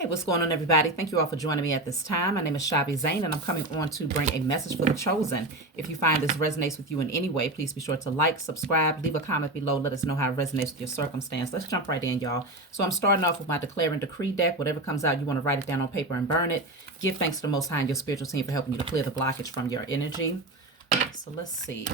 Hey, what's going on, everybody? Thank you all for joining me at this time. My name is Shabi Zane, and I'm coming on to bring a message for the chosen. If you find this resonates with you in any way, please be sure to like, subscribe, leave a comment below. Let us know how it resonates with your circumstance. Let's jump right in, y'all. So I'm starting off with my declare and decree deck. Whatever comes out, you want to write it down on paper and burn it. Give thanks to the Most High and your spiritual team for helping you to clear the blockage from your energy. So let's see.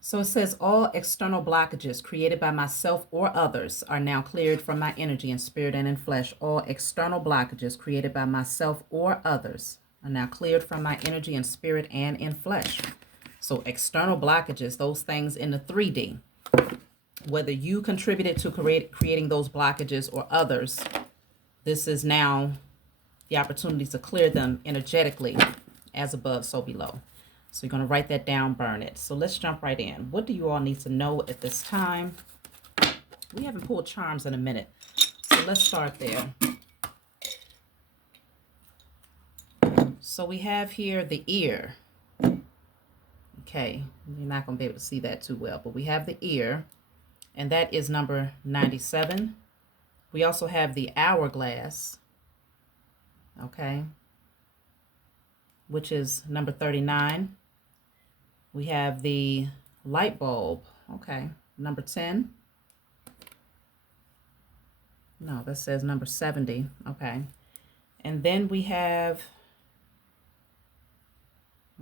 So it says all external blockages created by myself or others are now cleared from my energy in spirit and in flesh. All external blockages created by myself or others are now cleared from my energy in spirit and in flesh. So external blockages, those things in the 3D, whether you contributed to creating those blockages or others, this is now the opportunity to clear them energetically, as above, so below. So you're going to write that down, burn it. So let's jump right in. What do you all need to know at this time? We haven't pulled charms in a minute. So let's start there. So we have here the ear. Okay, you're not going to be able to see that too well, but we have the ear, and that is number 97. We also have the hourglass, okay, which is number 39. We have the light bulb, okay, number 10. No, that says number 70, okay. And then we have,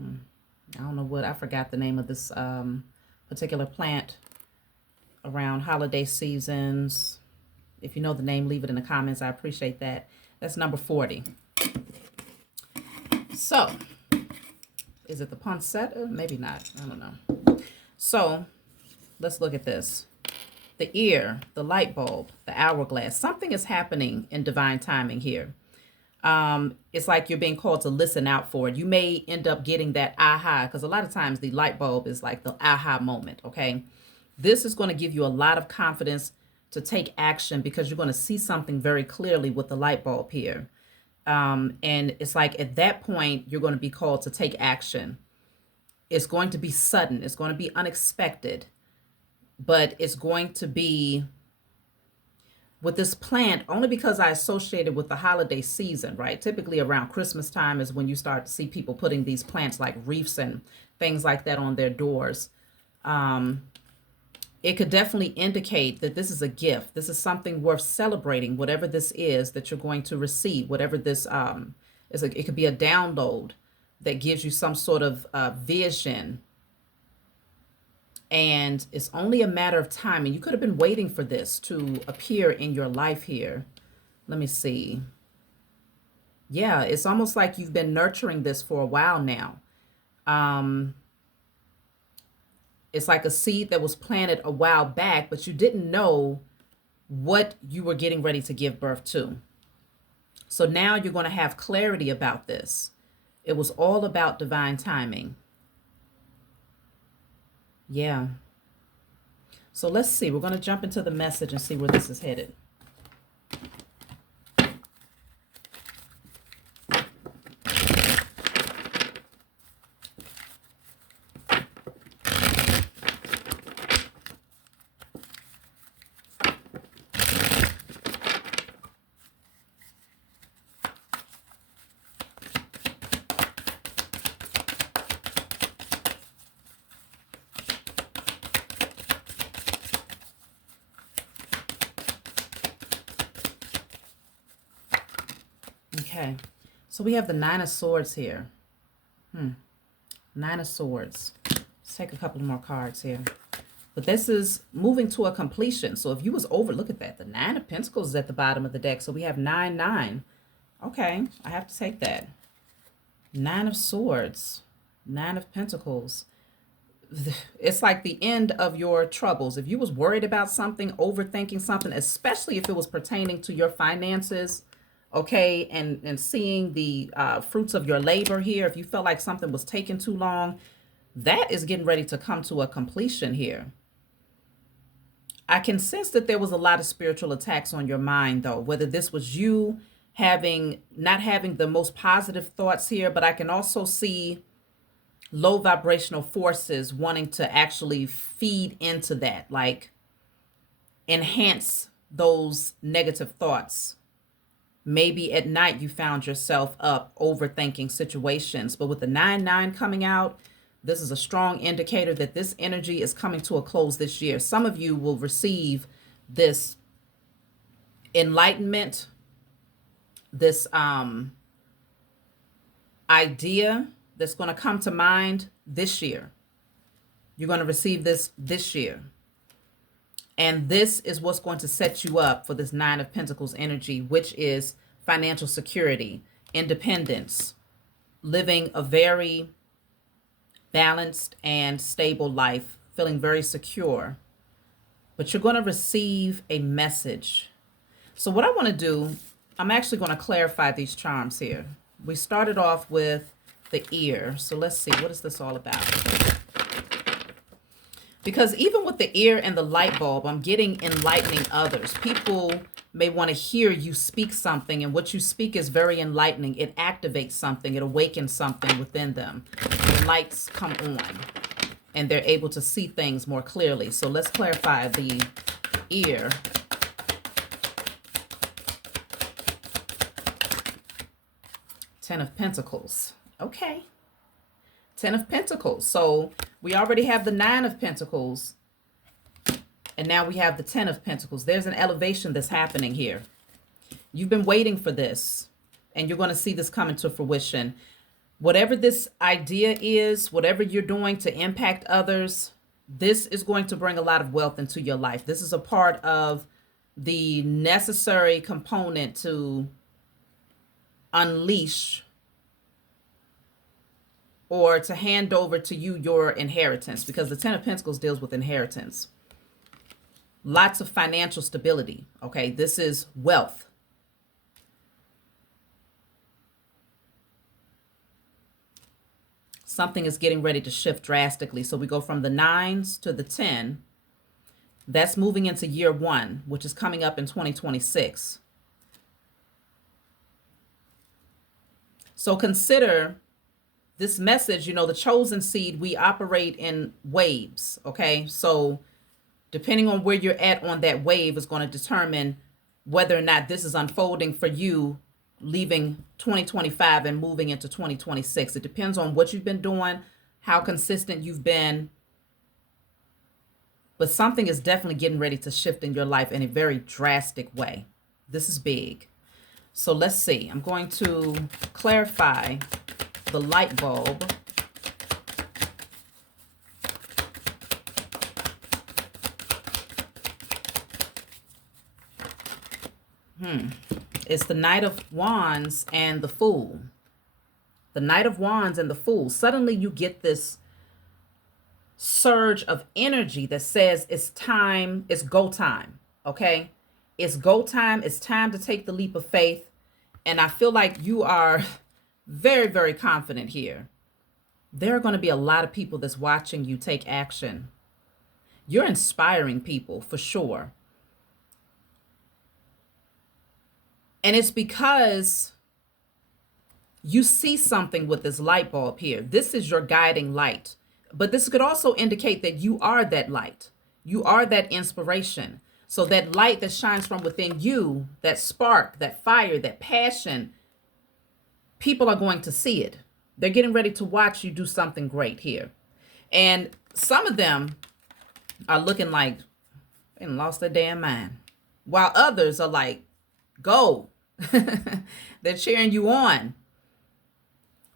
I don't know what, I forgot the name of this particular plant around holiday seasons. If you know the name, leave it in the comments. I appreciate that. That's number 40. So, is it the poinsettia? Maybe not. I don't know. So, let's look at this. The ear, the light bulb, the hourglass. Something is happening in divine timing here. It's like you're being called to listen out for it. You may end up getting that aha, because a lot of times the light bulb is like the aha moment, okay? This is going to give you a lot of confidence to take action because you're going to see something very clearly with the light bulb here. And it's like at that point, you're going to be called to take action. It's going to be sudden. It's going to be unexpected, but it's going to be with this plant only because I associated with the holiday season, right? Typically around Christmas time is when you start to see people putting these plants like wreaths and things like that on their doors. It could definitely indicate that this is a gift. This is something worth celebrating, whatever this is that you're going to receive, whatever this is. It could be a download that gives you some sort of vision. And it's only a matter of time. And you could have been waiting for this to appear in your life here. Let me see. Yeah, it's almost like you've been nurturing this for a while now. It's like a seed that was planted a while back, but you didn't know what you were getting ready to give birth to. So now you're going to have clarity about this. It was all about divine timing. Yeah. So let's see. We're going to jump into the message and see where this is headed. Okay, so we have the Nine of Swords here. Nine of Swords. Let's take a couple more cards here. But this is moving to a completion. So if you was over, look at that. The Nine of Pentacles is at the bottom of the deck. So we have 9, 9. Okay, I have to take that. Nine of Swords. Nine of Pentacles. It's like the end of your troubles. If you was worried about something, overthinking something, especially if it was pertaining to your finances, okay, and seeing the fruits of your labor here, if you felt like something was taking too long, that is getting ready to come to a completion here. I can sense that there was a lot of spiritual attacks on your mind, though, whether this was you not having the most positive thoughts here, but I can also see low vibrational forces wanting to actually feed into that, like enhance those negative thoughts. Maybe at night you found yourself up overthinking situations, but with the 9-9 coming out, this is a strong indicator that this energy is coming to a close this year. Some of you will receive this enlightenment, this idea that's going to come to mind this year. You're going to receive this year. And this is what's going to set you up for this 9 of Pentacles energy, which is financial security, independence, living a very balanced and stable life, feeling very secure. But you're going to receive a message. So what I want to do, I'm actually going to clarify these charms here. We started off with the ear. So let's see, what is this all about? Because even with the ear and the light bulb, I'm getting enlightening others. People may want to hear you speak something, and what you speak is very enlightening. It activates something. It awakens something within them. The lights come on, and they're able to see things more clearly. So let's clarify the ear. Ten of Pentacles. Okay. 10 of Pentacles. So we already have the 9 of Pentacles. And now we have the 10 of Pentacles. There's an elevation that's happening here. You've been waiting for this. And you're going to see this coming to fruition. Whatever this idea is, whatever you're doing to impact others, this is going to bring a lot of wealth into your life. This is a part of the necessary component to unleash or to hand over to you your inheritance, because the 10 of Pentacles deals with inheritance. Lots of financial stability, okay? This is wealth. Something is getting ready to shift drastically. So we go from the 9s to the 10. That's moving into year 1, which is coming up in 2026. So consider this message, you know, the chosen seed, we operate in waves, okay? So depending on where you're at on that wave is going to determine whether or not this is unfolding for you, leaving 2025 and moving into 2026. It depends on what you've been doing, how consistent you've been. But something is definitely getting ready to shift in your life in a very drastic way. This is big. So let's see. I'm going to clarify the light bulb. It's the Knight of Wands and the Fool. The Knight of Wands and the Fool. Suddenly you get this surge of energy that says it's time, it's go time, okay? It's go time. It's time to take the leap of faith. And I feel like you are very, very confident here. There are going to be a lot of people that's watching you take action. You're inspiring people for sure. And it's because you see something with this light bulb here. This is your guiding light. But this could also indicate that you are that light. You are that inspiration. So that light that shines from within you, that spark, that fire, that passion, people are going to see it. They're getting ready to watch you do something great here. And some of them are looking like they lost their damn mind, while others are like, go. They're cheering you on.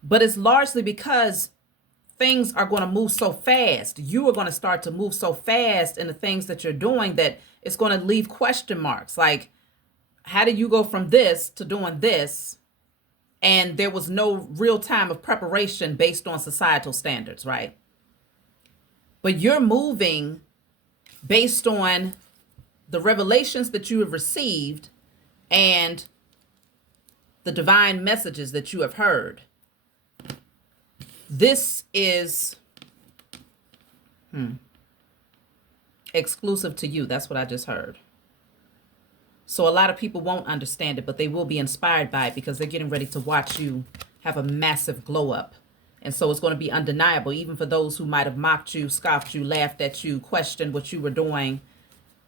But it's largely because things are going to move so fast. You are going to start to move so fast in the things that you're doing that it's going to leave question marks. Like, how did you go from this to doing this? And there was no real time of preparation based on societal standards, right? But you're moving based on the revelations that you have received and the divine messages that you have heard. This is Exclusive to you. That's what I just heard. So a lot of people won't understand it, but they will be inspired by it because they're getting ready to watch you have a massive glow up. And so it's going to be undeniable, even for those who might have mocked you, scoffed you, laughed at you, questioned what you were doing.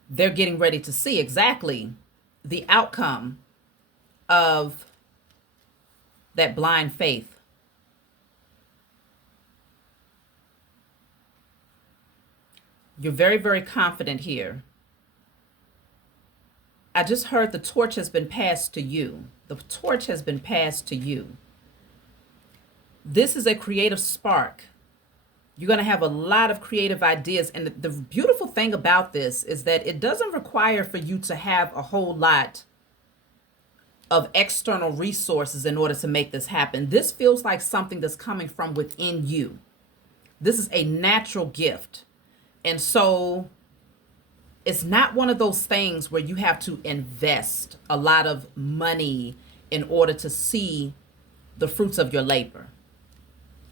They're getting ready to see exactly the outcome of that blind faith. You're very, very confident here. I just heard the torch has been passed to you. The torch has been passed to you. This is a creative spark. You're going to have a lot of creative ideas. And the beautiful thing about this is that it doesn't require for you to have a whole lot of external resources in order to make this happen. This feels like something that's coming from within you. This is a natural gift. And so it's not one of those things where you have to invest a lot of money in order to see the fruits of your labor.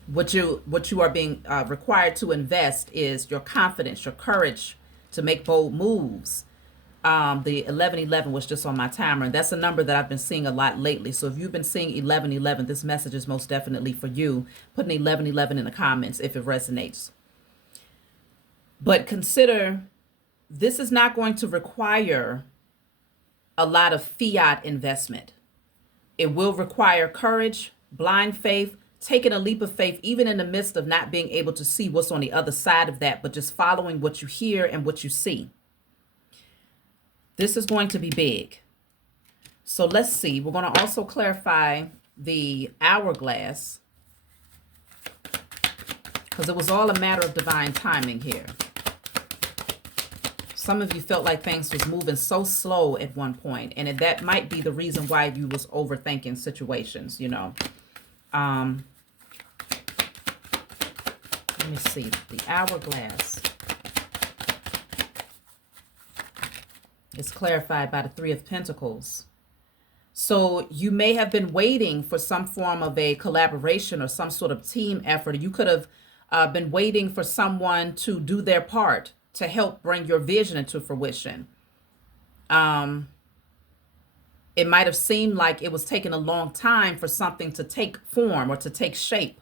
What you are being required to invest is your confidence, your courage to make bold moves. The 1111 was just on my timer, and that's a number that I've been seeing a lot lately. So if you've been seeing 1111, this message is most definitely for you. Put an 1111 in the comments if it resonates. But consider, this is not going to require a lot of fiat investment. It will require courage, blind faith, taking a leap of faith, even in the midst of not being able to see what's on the other side of that, but just following what you hear and what you see. This is going to be big. So let's see. We're going to also clarify the hourglass, because it was all a matter of divine timing here. Some of you felt like things was moving so slow at one point, and that might be the reason why you was overthinking situations, you know. Let me see. The hourglass is clarified by the Three of Pentacles. So you may have been waiting for some form of a collaboration or some sort of team effort. You could have been waiting for someone to do their part to help bring your vision into fruition. It might have seemed like it was taking a long time for something to take form or to take shape.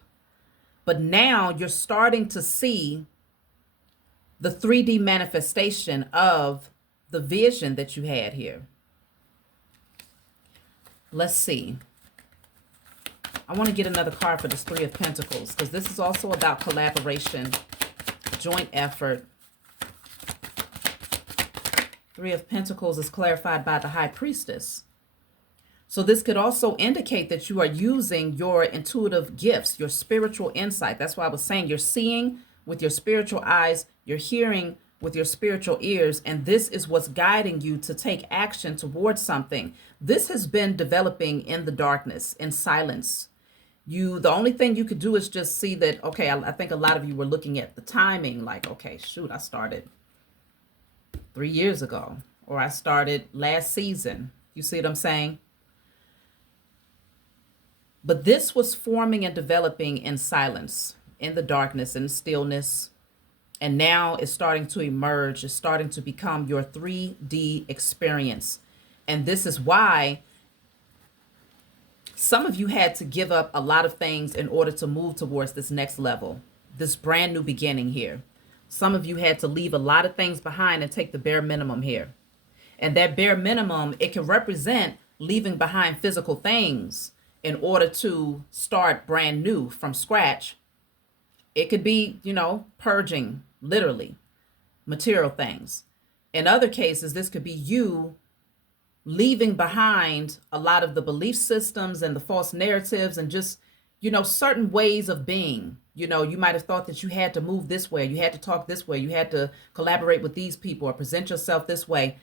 But now you're starting to see the 3D manifestation of the vision that you had here. Let's see. I want to get another card for this Three of Pentacles, because this is also about collaboration, joint effort. Three of Pentacles is clarified by the High Priestess. So this could also indicate that you are using your intuitive gifts, your spiritual insight. That's why I was saying you're seeing with your spiritual eyes, you're hearing with your spiritual ears, and this is what's guiding you to take action towards something. This has been developing in the darkness, in silence. The only thing you could do is just see that, okay, I think a lot of you were looking at the timing like, okay, shoot, I started 3 years ago, or I started last season. You see what I'm saying? But this was forming and developing in silence, in the darkness and stillness. And now it's starting to emerge. It's starting to become your 3D experience. And this is why some of you had to give up a lot of things in order to move towards this next level, this brand new beginning here. Some of you had to leave a lot of things behind and take the bare minimum here. And that bare minimum, it can represent leaving behind physical things in order to start brand new from scratch. It could be, purging, literally, material things. In other cases, this could be you leaving behind a lot of the belief systems and the false narratives and just, certain ways of being. You might have thought that you had to move this way, you had to talk this way, you had to collaborate with these people or present yourself this way.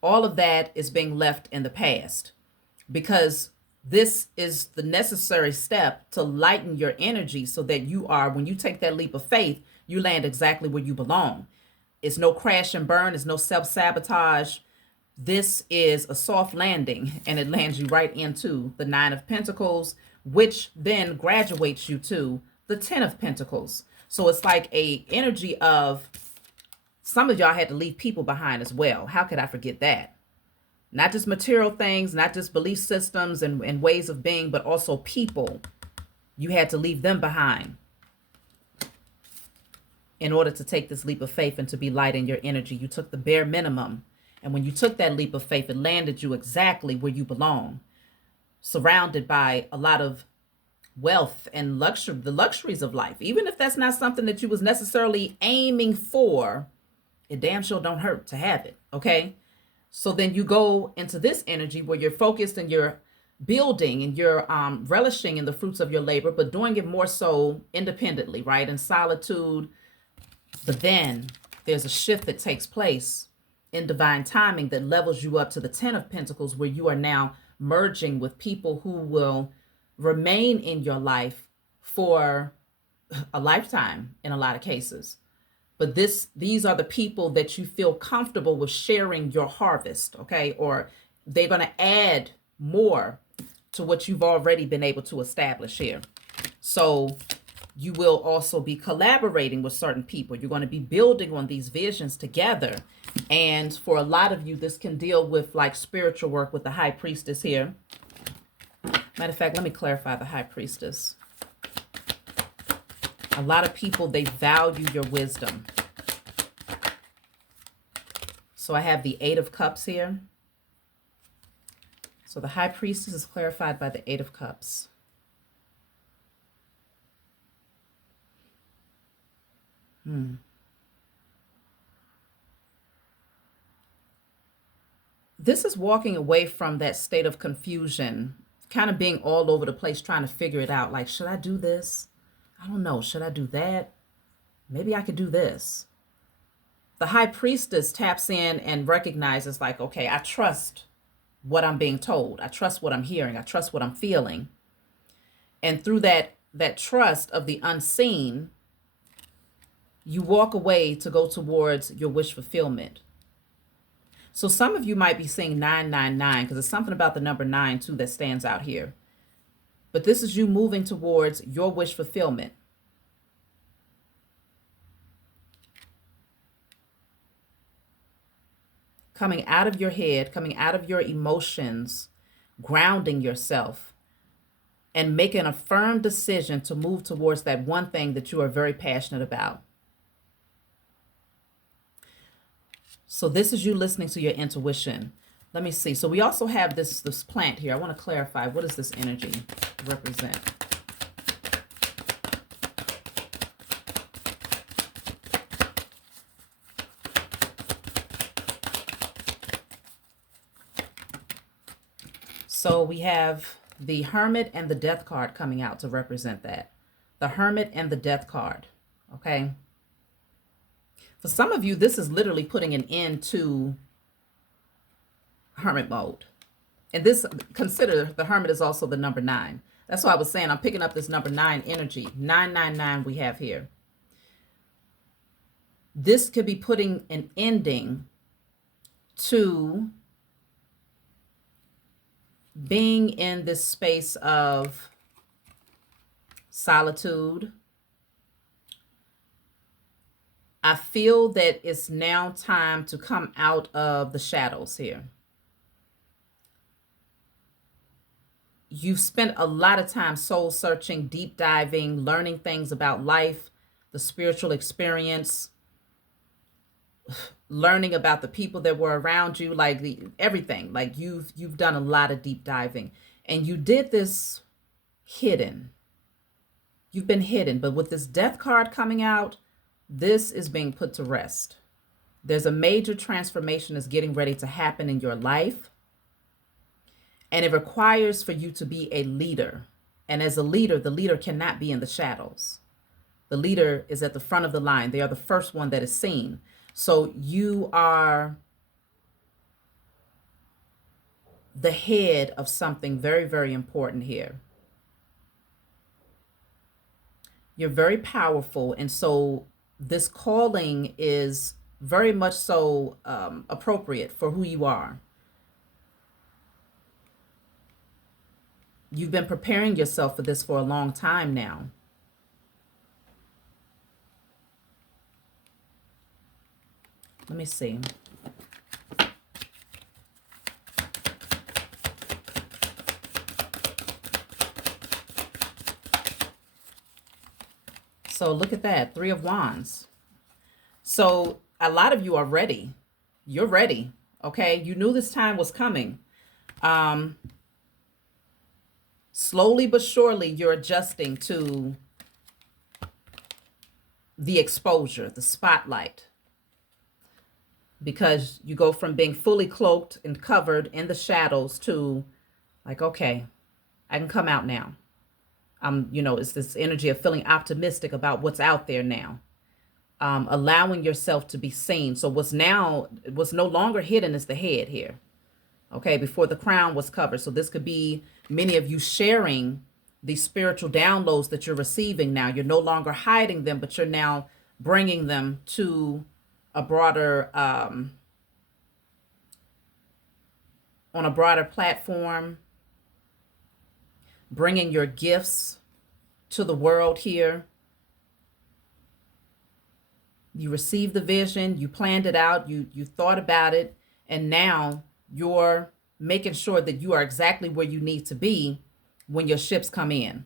All of that is being left in the past, because this is the necessary step to lighten your energy so that when you take that leap of faith, you land exactly where you belong. It's no crash and burn. It's no self-sabotage. This is a soft landing, and it lands you right into the Nine of Pentacles, which then graduates you to the 10 of Pentacles. So it's like a energy of Some of y'all had to leave people behind as well. How could I forget that? Not just material things, not just belief systems and ways of being, but also people. You had to leave them behind in order to take this leap of faith and to be light in your energy. You took the bare minimum. And when you took that leap of faith, it landed you exactly where you belong, surrounded by a lot of wealth and luxury, the luxuries of life. Even if that's not something that you was necessarily aiming for, it damn sure don't hurt to have it, okay? So then you go into this energy where you're focused and you're building and you're relishing in the fruits of your labor, but doing it more so independently, right? In solitude. But then there's a shift that takes place in divine timing that levels you up to the 10 of Pentacles, where you are now merging with people who will remain in your life for a lifetime in a lot of cases. But these are the people that you feel comfortable with sharing your harvest, okay? Or they're going to add more to what you've already been able to establish here. So you will also be collaborating with certain people. You're going to be building on these visions together. And for a lot of you, this can deal with like spiritual work with the High Priestess here. Matter of fact, let me clarify the High Priestess. A lot of people, they value your wisdom. So I have the 8 of Cups here. So the High Priestess is clarified by the 8 of Cups. This is walking away from that state of confusion, kind of being all over the place, trying to figure it out. Like, should I do this? I don't know. Should I do that? Maybe I could do this. The High Priestess taps in and recognizes like, okay, I trust what I'm being told. I trust what I'm hearing. I trust what I'm feeling. And through that trust of the unseen, you walk away to go towards your wish fulfillment. So some of you might be seeing 999 because there's something about the number 9 too that stands out here. But this is you moving towards your wish fulfillment. Coming out of your head, coming out of your emotions, grounding yourself, and making a firm decision to move towards that one thing that you are very passionate about. So this is you listening to your intuition. Let me see. So we also have this plant here. I want to clarify, what does this energy represent? So we have the Hermit and the Death card coming out to represent that. The Hermit and the Death card, okay? For some of you, this is literally putting an end to hermit mode. And this, consider the Hermit is also the number 9. That's why I was saying I'm picking up this number 9 energy. 999 we have here. This could be putting an ending to being in this space of solitude. I feel that it's now time to come out of the shadows here. You've spent a lot of time soul searching, deep diving, learning things about life, the spiritual experience, learning about the people that were around you, like everything. Like you've done a lot of deep diving, and you did this hidden. You've been hidden, but with this Death card coming out, this is being put to rest. There's a major transformation that's getting ready to happen in your life. And it requires for you to be a leader. And as a leader, the leader cannot be in the shadows. The leader is at the front of the line. They are the first one that is seen. So you are the head of something very, very important here. You're very powerful. And so this calling is very much so appropriate for who you are. You've been preparing yourself for this for a long time now. Let me see. So look at that, 3 of Wands. So a lot of you are ready. You're ready, okay? You knew this time was coming. Slowly but surely, you're adjusting to the exposure, the spotlight. Because you go from being fully cloaked and covered in the shadows to like, okay, I can come out now. It's this energy of feeling optimistic about what's out there now. Allowing yourself to be seen. So what's no longer hidden is the head here. Okay, before the crown was covered. So this could be many of you sharing these spiritual downloads that you're receiving now. You're no longer hiding them, but you're now bringing them to a broader, on a broader platform, bringing your gifts to the world here. You received the vision, you planned it out, you thought about it, and now you're making sure that you are exactly where you need to be when your ships come in.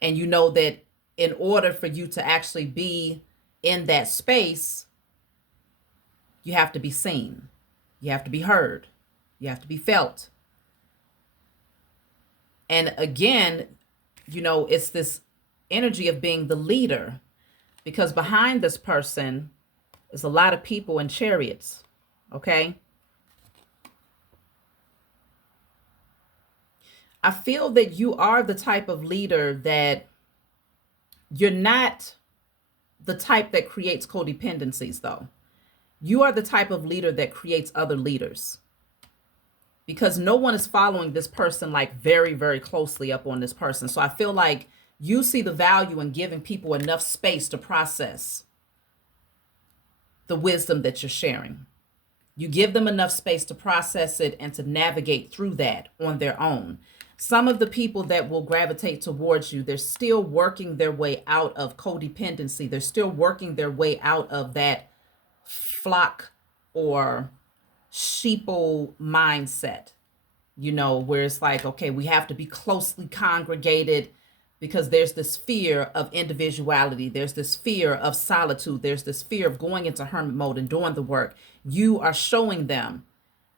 And you know that in order for you to actually be in that space, you have to be seen, you have to be heard, you have to be felt. And again, it's this energy of being the leader, because behind this person is a lot of people in chariots, okay? I feel that you are the type of leader that you're not the type that creates codependencies, though. You are the type of leader that creates other leaders, because no one is following this person like very, very closely up on this person. So I feel like you see the value in giving people enough space to process the wisdom that you're sharing. You give them enough space to process it and to navigate through that on their own. Some of the people that will gravitate towards you, they're still working their way out of codependency. They're still working their way out of that flock or sheeple mindset, where it's like, okay, we have to be closely congregated because there's this fear of individuality. There's this fear of solitude. There's this fear of going into hermit mode and doing the work. You are showing them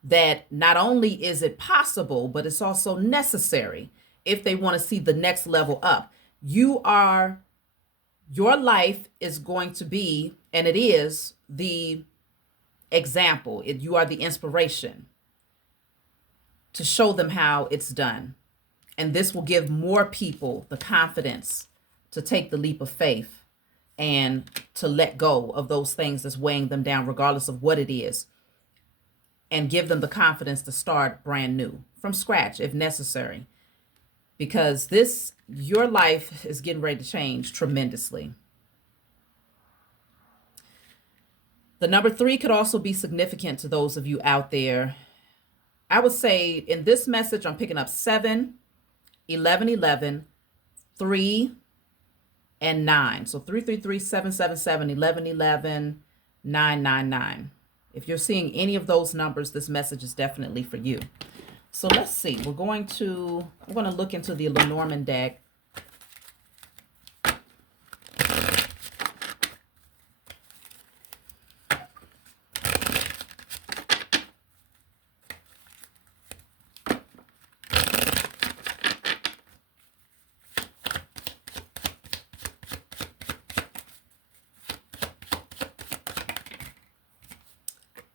that not only is it possible, but it's also necessary if they want to see the next level up. Your life is going to be, and it is, the example. You are the inspiration to show them how it's done. And this will give more people the confidence to take the leap of faith and to let go of those things that's weighing them down, regardless of what it is, and give them the confidence to start brand new from scratch if necessary. Because your life is getting ready to change tremendously. The number 3 could also be significant to those of you out there. I would say in this message, I'm picking up 7, 11, 11, 3, and 9. So 3, 3, 3, 7, 7, 7, 11, 11, 9, 9, 9. If you're seeing any of those numbers, this message is definitely for you. So let's see. We're going to look into the Lenormand deck.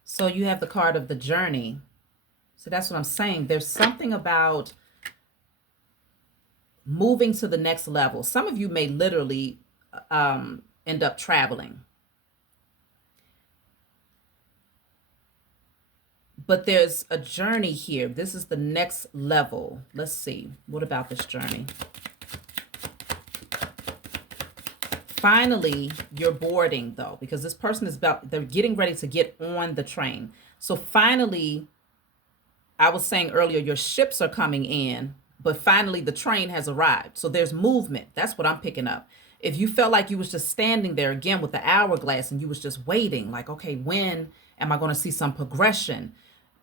So you have the card of the journey. So that's what I'm saying. There's something about moving to the next level. Some of you may literally end up traveling. But there's a journey here. This is the next level. Let's see. What about this journey? Finally, you're boarding, though, because this person they're getting ready to get on the train. So finally, I was saying earlier, your ships are coming in, but finally the train has arrived. So there's movement. That's what I'm picking up. If you felt like you was just standing there again with the hourglass and you was just waiting, like, okay, when am I going to see some progression?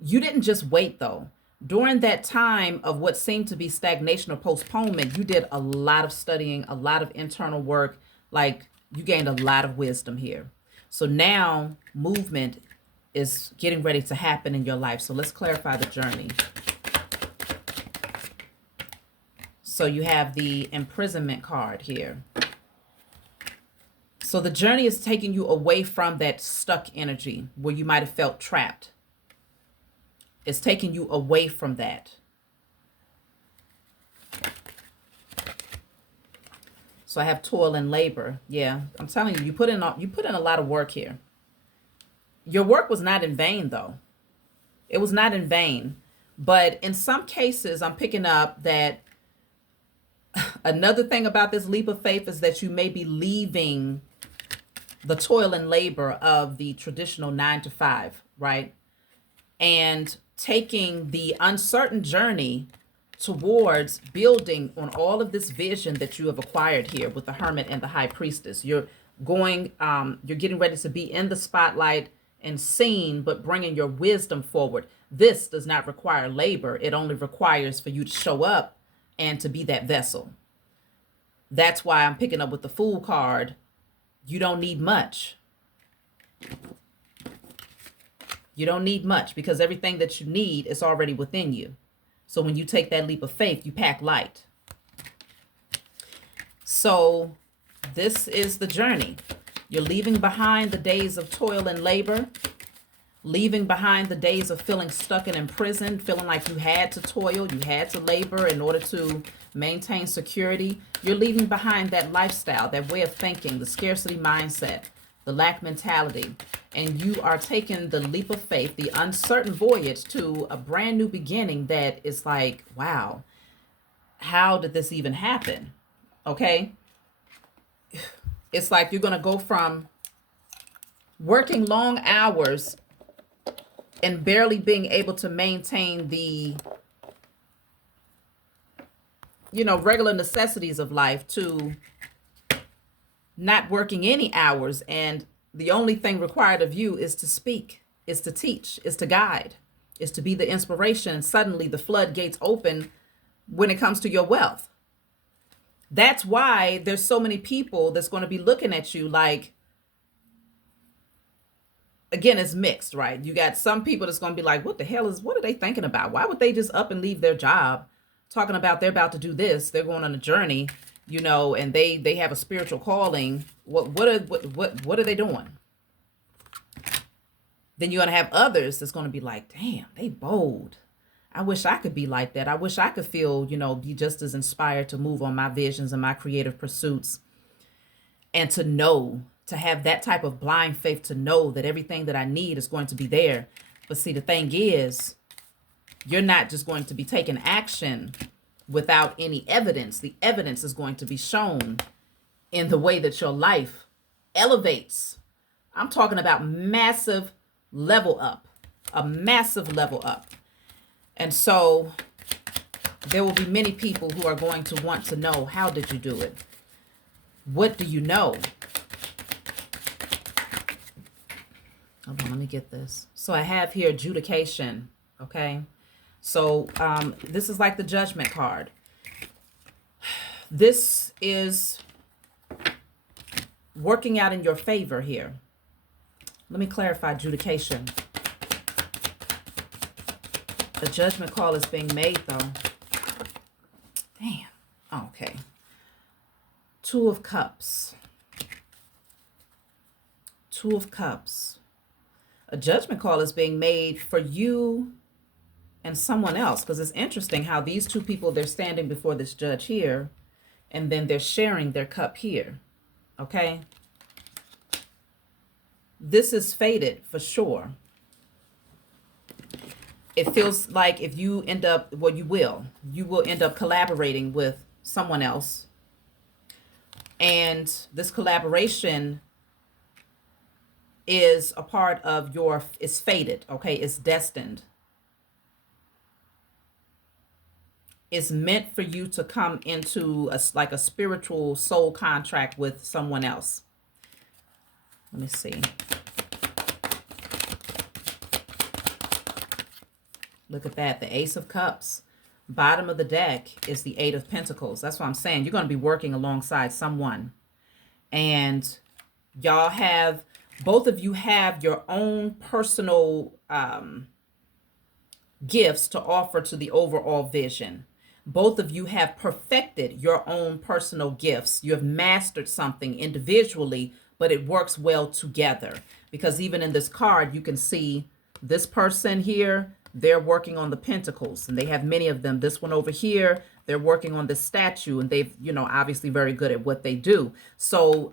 You didn't just wait though. During that time of what seemed to be stagnation or postponement, you did a lot of studying, a lot of internal work. Like, you gained a lot of wisdom here. So now movement is getting ready to happen in your life. So let's clarify the journey. So you have the imprisonment card here. So the journey is taking you away from that stuck energy where you might have felt trapped. It's taking you away from that. So I have toil and labor. Yeah, I'm telling you, you put in a lot of work here. Your work was not in vain, though. It was not in vain. But in some cases, I'm picking up that another thing about this leap of faith is that you may be leaving the toil and labor of the traditional 9 to 5, right? And taking the uncertain journey towards building on all of this vision that you have acquired here with the hermit and the high priestess. You're getting ready to be in the spotlight and seen, but bringing your wisdom forward. This does not require labor. It only requires for you to show up and to be that vessel. That's why I'm picking up with the Fool card. You don't need much. You don't need much because everything that you need is already within you. So when you take that leap of faith, you pack light. So this is the journey. You're leaving behind the days of toil and labor, leaving behind the days of feeling stuck and imprisoned, feeling like you had to toil, you had to labor in order to maintain security. You're leaving behind that lifestyle, that way of thinking, the scarcity mindset, the lack mentality, and you are taking the leap of faith, the uncertain voyage to a brand new beginning that is like, wow, how did this even happen? Okay. It's like you're going to go from working long hours and barely being able to maintain the, regular necessities of life to not working any hours. And the only thing required of you is to speak, is to teach, is to guide, is to be the inspiration. And suddenly the floodgates open when it comes to your wealth. That's why there's so many people that's going to be looking at you like, again, it's mixed, right? You got some people that's going to be like, what are they thinking about? Why would they just up and leave their job talking about they're about to do this? They're going on a journey, and they have a spiritual calling. What are they doing? Then you're going to have others that's going to be like, damn, they bold. I wish I could be like that. I wish I could feel, be just as inspired to move on my visions and my creative pursuits, and to have that type of blind faith to know that everything that I need is going to be there. But see, the thing is, you're not just going to be taking action without any evidence. The evidence is going to be shown in the way that your life elevates. I'm talking about massive level up, a massive level up. And so there will be many people who are going to want to know, how did you do it? What do you know? Hold on, let me get this. So I have here adjudication, okay? So this is like the judgment card. This is working out in your favor here. Let me clarify adjudication. The judgment call is being made, though. Damn. Okay. 2 of Cups. 2 of Cups. A judgment call is being made for you and someone else, because it's interesting how these 2 people, they're standing before this judge here, and then they're sharing their cup here. Okay? This is fated for sure. It feels like if you end up, you will end up collaborating with someone else. And this collaboration is a part of it's fated, okay? It's destined. is meant for you to come into like a spiritual soul contract with someone else. Let me see. Look at that. The Ace of Cups. Bottom of the deck is the Eight of Pentacles. That's what I'm saying. You're going to be working alongside someone. And y'all have, both of you have your own personal gifts to offer to the overall vision. Both of you have perfected your own personal gifts. You have mastered something individually, but it works well together. Because even in this card, you can see this person here, they're working on the pentacles, and they have many of them. This one over here, they're working on this statue, and they've, you know, obviously very good at what they do. So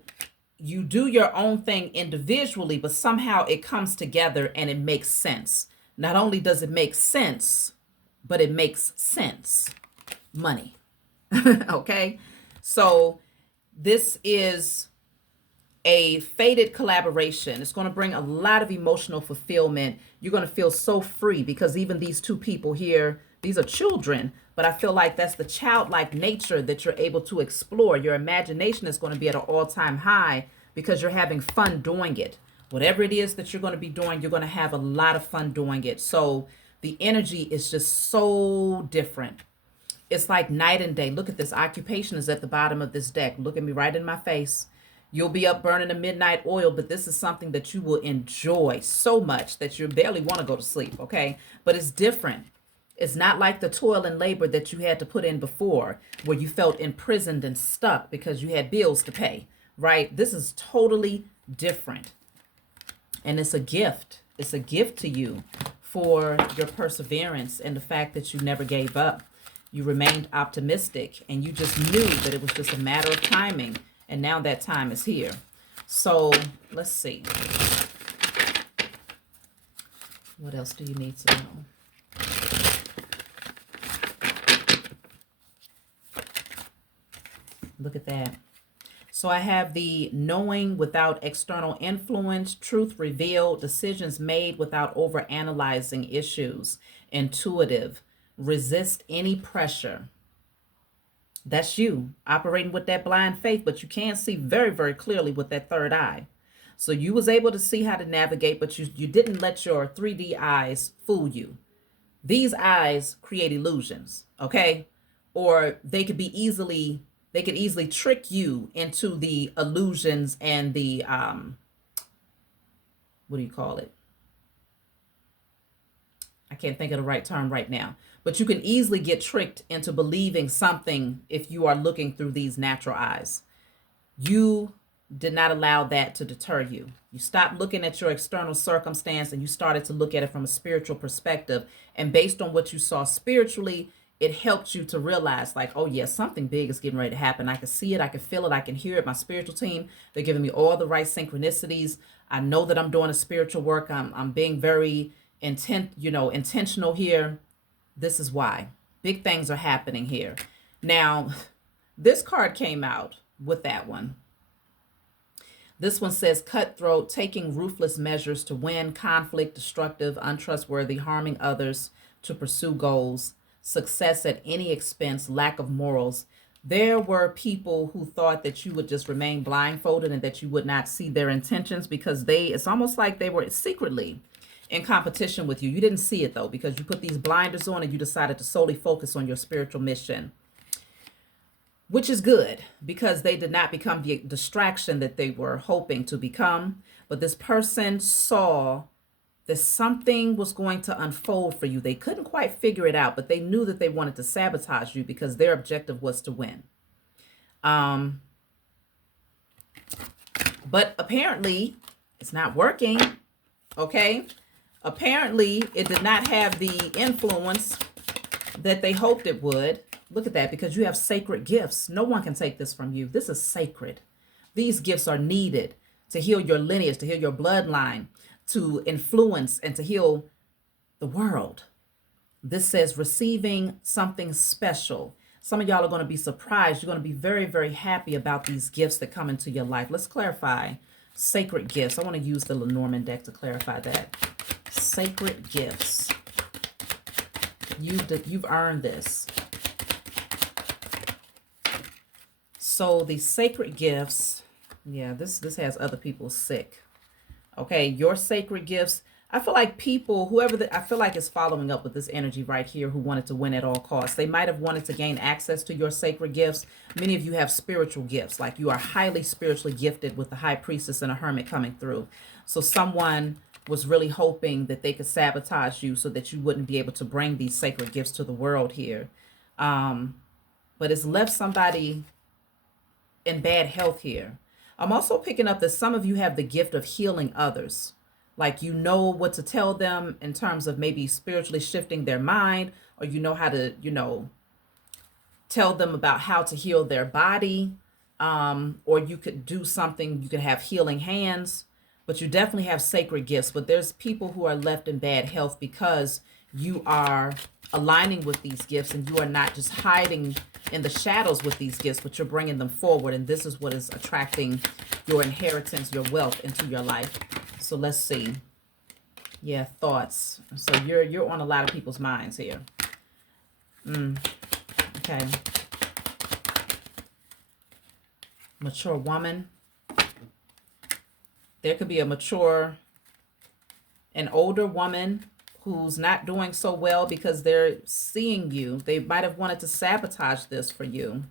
you do your own thing individually, but somehow it comes together and it makes sense. Not only does it make sense, but it makes sense. Money. Okay? So this is a fated collaboration. It's going to bring a lot of emotional fulfillment. You're going to feel so free because even these two people here, these are children, but I feel like that's the childlike nature that you're able to explore. Your imagination is going to be at an all-time high because you're having fun doing it. Whatever it is that you're going to be doing, you're going to have a lot of fun doing it. So the energy is just so different. It's like night and day. Look at this. Occupation is at the bottom of this deck. Look at me right in my face. You'll be up burning a midnight oil, but this is something that you will enjoy so much that you barely want to go to sleep, okay? But it's different. It's not like the toil and labor that you had to put in before, where you felt imprisoned and stuck because you had bills to pay, right? This is totally different. And it's a gift. It's a gift to you for your perseverance and the fact that you never gave up. You remained optimistic, and you just knew that it was just a matter of timing. And now that time is here. So let's see. What else do you need to know? Look at that. So I have the knowing without external influence, truth revealed, decisions made without overanalyzing issues, intuitive, resist any pressure. That's you operating with that blind faith, but you can see very, very clearly with that third eye. So you was able to see how to navigate, but you didn't let your 3D eyes fool you. These eyes create illusions, okay? Or they could easily trick you into the illusions and the, what do you call it? I can't think of the right term right now, but you can easily get tricked into believing something if you are looking through these natural eyes. You did not allow that to deter you. You stopped looking at your external circumstance and you started to look at it from a spiritual perspective. And based on what you saw spiritually, it helped you to realize like, oh yeah, something big is getting ready to happen. I can see it. I can feel it. I can hear it. My spiritual team, they're giving me all the right synchronicities. I know that I'm doing a spiritual work. I'm being very intentional here. This is why big things are happening here. Now, this card came out with that one. This one says cutthroat, taking ruthless measures to win, conflict, destructive, untrustworthy, harming others to pursue goals, success at any expense, lack of morals. There were people who thought that you would just remain blindfolded and that you would not see their intentions because it's almost like they were secretly in competition with you. You didn't see it though, because you put these blinders on and you decided to solely focus on your spiritual mission, which is good because they did not become the distraction that they were hoping to become. But this person saw that something was going to unfold for you. They couldn't quite figure it out, but they knew that they wanted to sabotage you because their objective was to win. But apparently it's not working. Okay. Apparently, it did not have the influence that they hoped it would. Look at that, because you have sacred gifts. No one can take this from you. This is sacred. These gifts are needed to heal your lineage, to heal your bloodline, to influence and to heal the world. This says receiving something special. Some of y'all are going to be surprised. You're going to be very, very happy about these gifts that come into your life. Let's clarify sacred gifts. I want to use the Lenormand deck to clarify that. Sacred gifts. You've earned this. So the sacred gifts, yeah, this has other people sick. Okay, your sacred gifts. I feel like people, I feel like is following up with this energy right here who wanted to win at all costs. They might have wanted to gain access to your sacred gifts. Many of you have spiritual gifts, like you are highly spiritually gifted with the high priestess and a hermit coming through. So someone was really hoping that they could sabotage you so that you wouldn't be able to bring these sacred gifts to the world here. But it's left somebody in bad health here. I'm also picking up that some of you have the gift of healing others. Like you know what to tell them in terms of maybe spiritually shifting their mind, or you know how to, tell them about how to heal their body. Or you could do something, you could have healing hands, but you definitely have sacred gifts. But there's people who are left in bad health because you are aligning with these gifts and you are not just hiding in the shadows with these gifts, but you're bringing them forward. And this is what is attracting your inheritance, your wealth into your life. So let's see. Yeah, thoughts. So you're on a lot of people's minds here. Okay. Mature woman. There could be an older woman who's not doing so well because they're seeing you. They might have wanted to sabotage this for you,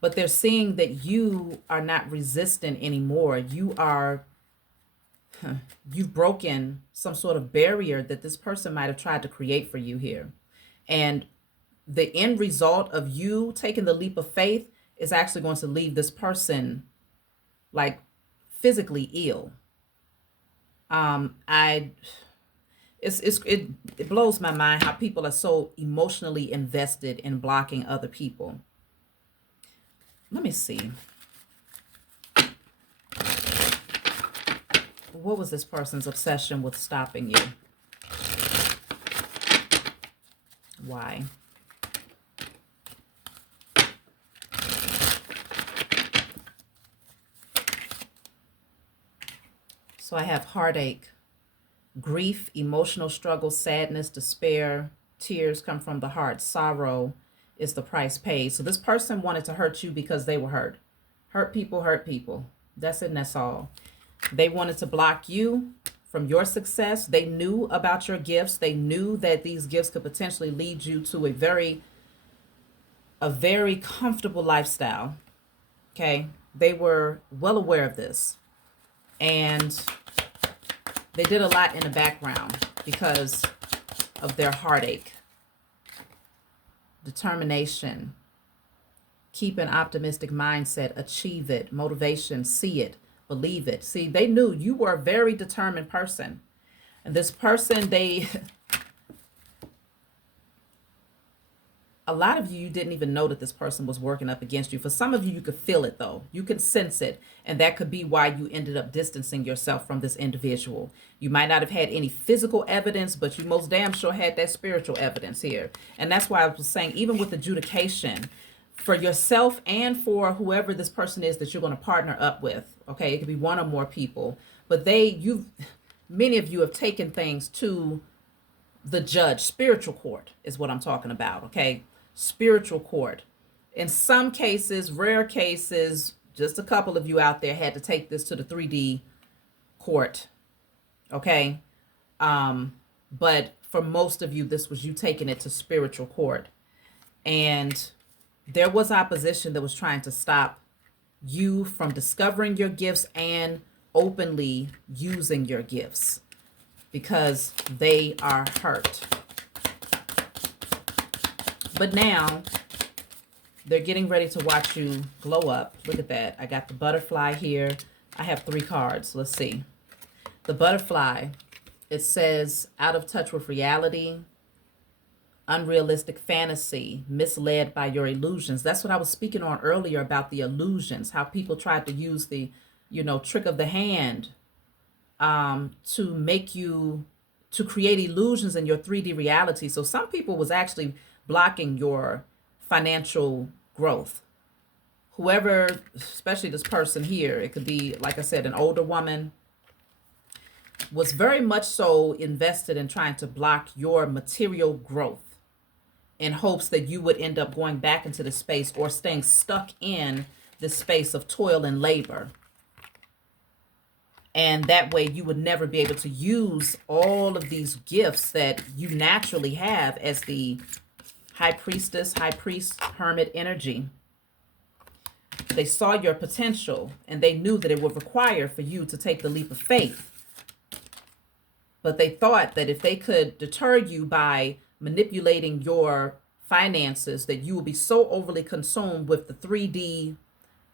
but they're seeing that you are not resistant anymore. You've broken some sort of barrier that this person might have tried to create for you here. And the end result of you taking the leap of faith is actually going to leave this person like physically ill. It blows my mind how people are so emotionally invested in blocking other people. Let me see. What was this person's obsession with stopping you? Why? So I have heartache, grief, emotional struggle, sadness, despair, tears come from the heart. Sorrow is the price paid. So this person wanted to hurt you because they were hurt. Hurt people hurt people. That's it and that's all. They wanted to block you from your success. They knew about your gifts. They knew that these gifts could potentially lead you to a very comfortable lifestyle. Okay. They were well aware of this. And they did a lot in the background because of their heartache. Determination. Keep an optimistic mindset. Achieve it. Motivation. See it. Believe it. See, they knew you were a very determined person. And this person, a lot of you didn't even know that this person was working up against you. For some of you, you could feel it though. You can sense it. And that could be why you ended up distancing yourself from this individual. You might not have had any physical evidence, but you most damn sure had that spiritual evidence here. And that's why I was saying, even with adjudication, for yourself and for whoever this person is that you're going to partner up with, okay, it could be one or more people, but many of you have taken things to the judge. Spiritual court is what I'm talking about, okay? Spiritual court. In some cases, rare cases, just a couple of you out there had to take this to the 3D court, okay? But for most of you, this was you taking it to spiritual court. And there was opposition that was trying to stop you from discovering your gifts and openly using your gifts because they are hurt. But now they're getting ready to watch you glow up. Look at that. I got the butterfly here. I have 3 cards. Let's see. The butterfly, it says out of touch with reality, unrealistic fantasy, misled by your illusions. That's what I was speaking on earlier about the illusions, how people tried to use the, trick of the hand to make you, to create illusions in your 3D reality. So some people was actually blocking your financial growth. Whoever, especially this person here, it could be, like I said, an older woman, was very much so invested in trying to block your material growth. in hopes that you would end up going back into the space or staying stuck in this space of toil and labor. And that way you would never be able to use all of these gifts that you naturally have as the high priestess, high priest, hermit energy. They saw your potential and they knew that it would require for you to take the leap of faith. But they thought that if they could deter you by manipulating your finances, that you would be so overly consumed with the 3D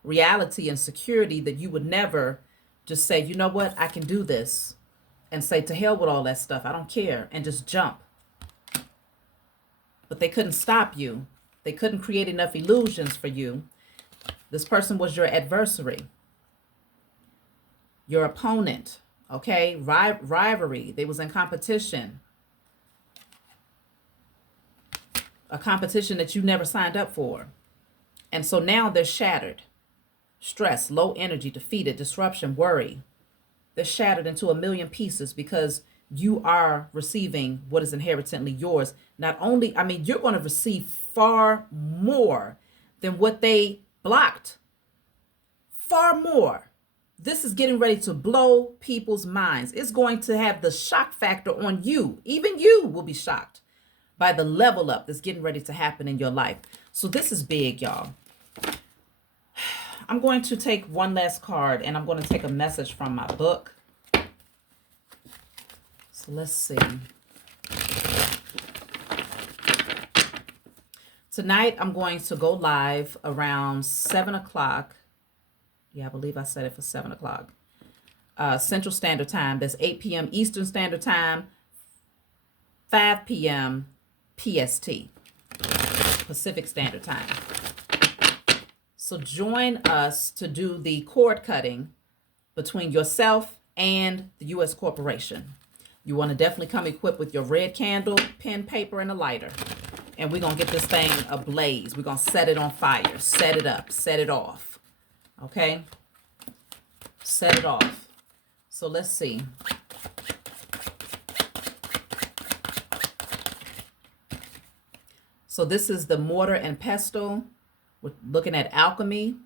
reality and security that you would never just say, you know what, I can do this, and say to hell with all that stuff, I don't care, and just jump. But they couldn't stop you. They couldn't create enough illusions for you. This person was your adversary, your opponent, okay? Rivalry. They was in competition. A competition that you never signed up for. And so now they're shattered. Stress, low energy, defeated, disruption, worry. They're shattered into a million pieces because you are receiving what is inherently yours. Not only, I mean, you're going to receive far more than what they blocked. Far more. This is getting ready to blow people's minds. It's going to have the shock factor on you. Even you will be shocked by the level up that's getting ready to happen in your life. So this is big, y'all. I'm going to take one last card and I'm going to take a message from my book. So let's see. Tonight I'm going to go live around 7 o'clock. Yeah, I believe I said it for 7 o'clock. Central Standard Time. That's 8 p.m. Eastern Standard Time, 5 p.m. PST, Pacific Standard Time. So join us to do the cord cutting between yourself and the U.S. corporation. You want to definitely come equipped with your red candle, pen, paper, and a lighter. And we're going to get this thing ablaze. We're going to set it on fire, set it up, set it off. Okay? Set it off. So let's see. So this is the mortar and pestle. We're looking at alchemy,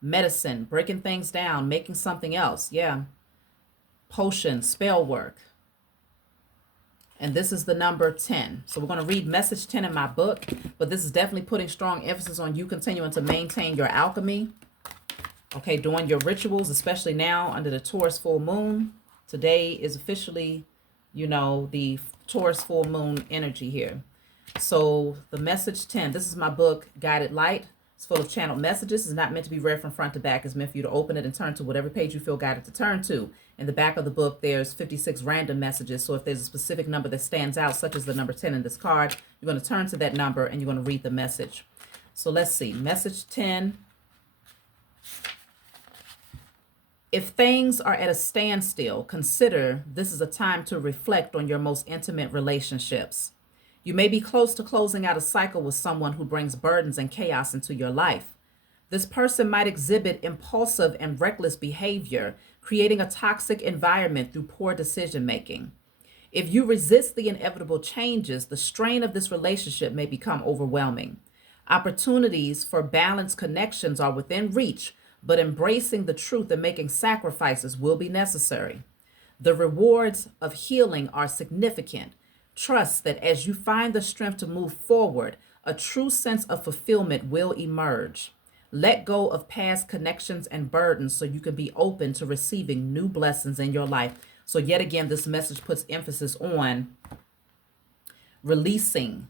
medicine, breaking things down, making something else. Yeah. Potion, spell work. And this is the number 10. So we're going to read message 10 in my book, but this is definitely putting strong emphasis on you continuing to maintain your alchemy. Okay, doing your rituals, especially now under the Taurus full moon. Today is officially, you know, the Taurus full moon energy here. So the message 10, this is my book, Guided Light. It's full of channeled messages. It's not meant to be read from front to back. It's meant for you to open it and turn to whatever page you feel guided to turn to. In the back of the book, there's 56 random messages. So if there's a specific number that stands out, such as the number 10 in this card, you're going to turn to that number and you're going to read the message. So let's see. Message 10. If things are at a standstill, consider this is a time to reflect on your most intimate relationships. You may be close to closing out a cycle with someone who brings burdens and chaos into your life. This person might exhibit impulsive and reckless behavior, creating a toxic environment through poor decision making. If you resist the inevitable changes, the strain of this relationship may become overwhelming. Opportunities for balanced connections are within reach, but embracing the truth and making sacrifices will be necessary. The rewards of healing are significant. Trust that as you find the strength to move forward, a true sense of fulfillment will emerge. Let go of past connections and burdens so you can be open to receiving new blessings in your life. So yet again, this message puts emphasis on releasing,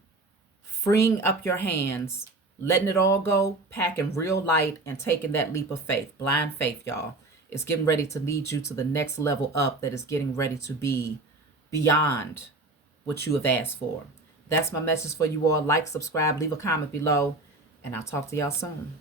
freeing up your hands, letting it all go, packing real light, and taking that leap of faith. Blind faith, y'all. It's getting ready to lead you to the next level up that is getting ready to be beyond what you have asked for. That's my message for you all. Like, subscribe, leave a comment below, and I'll talk to y'all soon.